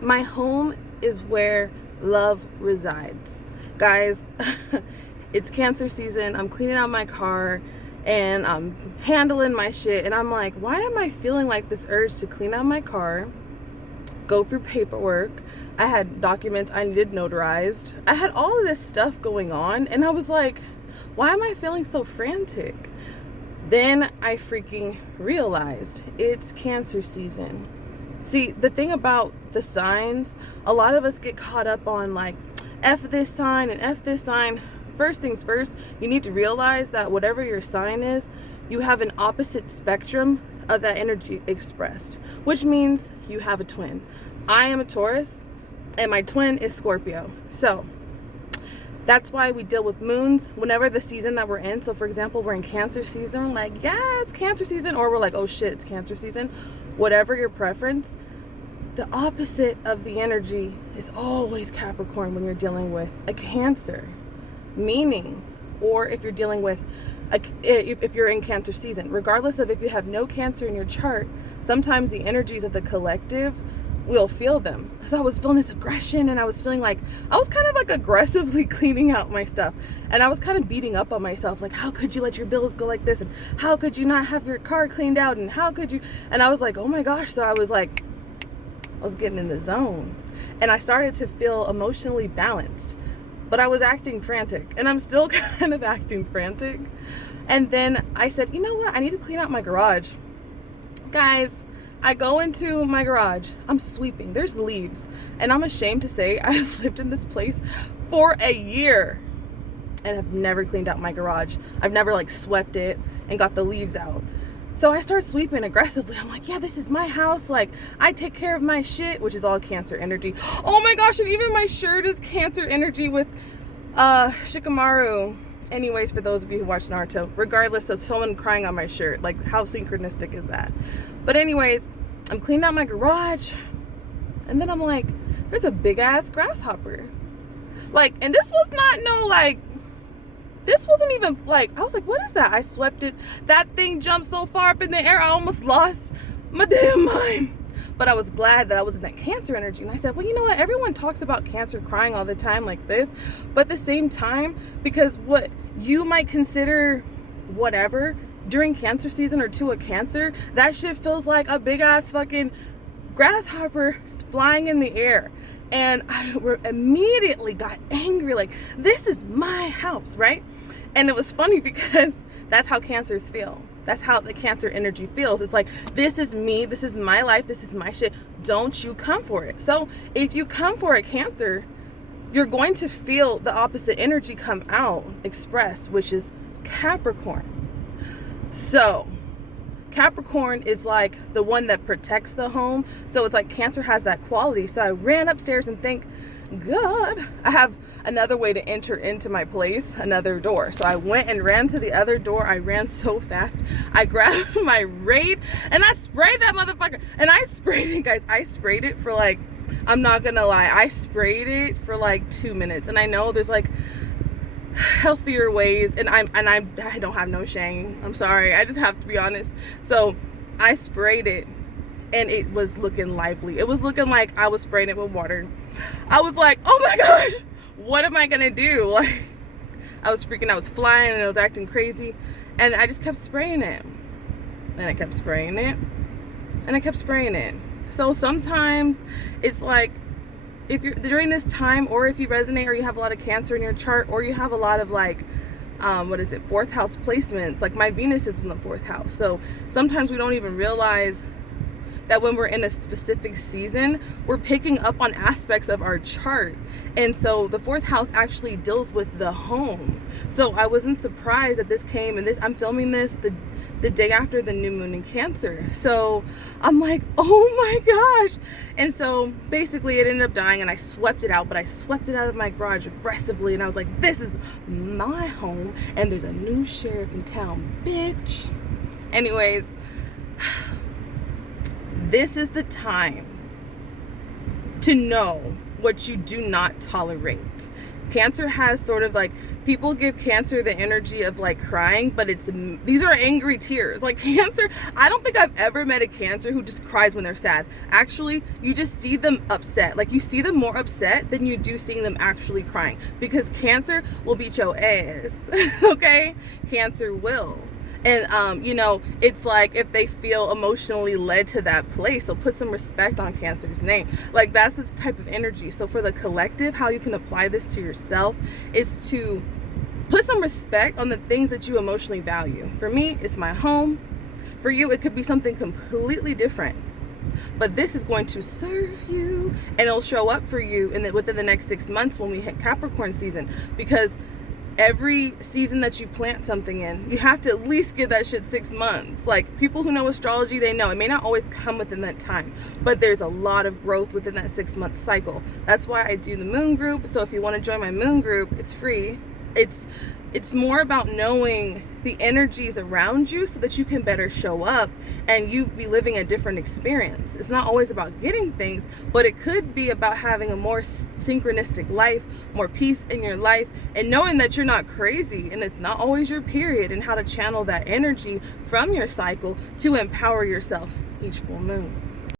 My home is where love resides. Guys, it's Cancer season. I'm cleaning out my car and I'm handling my shit. And I'm like, why am I feeling like this urge to clean out my car, go through paperwork? I had documents I needed notarized. I had all of this stuff going on. And I was like, why am I feeling so frantic? Then I freaking realized it's Cancer season. See, the thing about the signs, a lot of us get caught up on like, F this sign and F this sign. First things first, you need to realize that whatever your sign is, you have an opposite spectrum of that energy expressed, which means you have a twin. I am a Taurus and my twin is Scorpio. So that's why we deal with moons whenever the season that we're in. So for example, we're in Cancer season, we're like, yeah, it's Cancer season, or we're like, oh shit, it's Cancer season. Whatever your preference, the opposite of the energy is always Capricorn when you're dealing with a Cancer. Meaning, or if you're dealing with, if you're in Cancer season, regardless of if you have no Cancer in your chart, sometimes the energies of the collective will feel them. So I was feeling this aggression and I was feeling like, I was kind of like aggressively cleaning out my stuff. And I was kind of beating up on myself. Like, how could you let your bills go like this? And how could you not have your car cleaned out? And how could you? And I was like, oh my gosh. So I was like, I was getting in the zone. And I started to feel emotionally balanced. But I was acting frantic. And I'm still kind of acting frantic. And then I said, you know what? I need to clean out my garage. Guys, I go into my garage, I'm sweeping, there's leaves, and I'm ashamed to say I've lived in this place for a year and have never cleaned out my garage. I've never like swept it and got the leaves out. So I start sweeping aggressively. I'm like, yeah, this is my house. Like, I take care of my shit, which is all Cancer energy. Oh my gosh, and even my shirt is Cancer energy with Shikamaru. Anyways, for those of you who watch Naruto, regardless of someone crying on my shirt, like how synchronistic is that? But anyways, I'm cleaning out my garage and then I'm like, there's a big ass grasshopper. Like, and this was not no like, this wasn't even like, I was like, what is that? I swept it. That thing jumped so far up in the air, I almost lost my damn mind. But I was glad that I was in that Cancer energy. And I said, well, you know what? Everyone talks about Cancer crying all the time like this. But at the same time, because what you might consider whatever during Cancer season or to a Cancer, that shit feels like a big ass fucking grasshopper flying in the air. And I immediately got angry. Like, this is my house, right? And it was funny because that's how Cancers feel. That's how the Cancer energy feels. It's like, this is me, this is my life, this is my shit. Don't you come for it. So if you come for a Cancer, you're going to feel the opposite energy come out, express, which is Capricorn. So Capricorn is like the one that protects the home. So it's like Cancer has that quality. So I ran upstairs and thank God I have another way to enter into my place, another door. So I went and ran to the other door. I ran so fast. I grabbed my Raid and I sprayed that motherfucker. And I sprayed it, guys. I sprayed it for like, I'm not gonna lie, I sprayed it for like 2 minutes. And I know there's like healthier ways, and I don't have no shame. I'm sorry, I just have to be honest. So I sprayed it and it was looking lively. It was looking like I was spraying it with water. I was like, oh my gosh, what am I gonna do? Like, I was freaking, I was flying and I was acting crazy. And I just kept spraying it. And I kept spraying it. And I kept spraying it. So sometimes it's like, if you're during this time, or if you resonate, or you have a lot of Cancer in your chart, or you have a lot of like, fourth house placements, like my Venus is in the fourth house. So sometimes we don't even realize that when we're in a specific season, we're picking up on aspects of our chart. And so the fourth house actually deals with the home. So I wasn't surprised that this came, and I'm filming this the day after the new moon in Cancer. So I'm like, oh my gosh. And so basically it ended up dying and I swept it out, but I swept it out of my garage aggressively. And I was like, this is my home and there's a new sheriff in town, bitch. Anyways, this is the time to know what you do not tolerate. Cancer has sort of like, people give Cancer the energy of like crying, but these are angry tears. Like Cancer, I don't think I've ever met a Cancer who just cries when they're sad. Actually, you just see them upset. Like you see them more upset than you do seeing them actually crying, because Cancer will beat your ass. Okay? Cancer will. And you know, it's like if they feel emotionally led to that place, so put some respect on Cancer's name. Like that's this type of energy. So for the collective, how you can apply this to yourself is to put some respect on the things that you emotionally value. For me, it's my home. For you, it could be something completely different, but this is going to serve you, and it'll show up for you within the next 6 months when we hit Capricorn season. Because every season that you plant something in, you have to at least give that shit 6 months. Like people who know astrology, they know it may not always come within that time, but there's a lot of growth within that 6-month cycle. That's why I do the moon group. So if you want to join my moon group, it's free. It's more about knowing the energies around you so that you can better show up and you be living a different experience. It's not always about getting things, but it could be about having a more synchronistic life, more peace in your life, and knowing that you're not crazy and it's not always your period, and how to channel that energy from your cycle to empower yourself each full moon.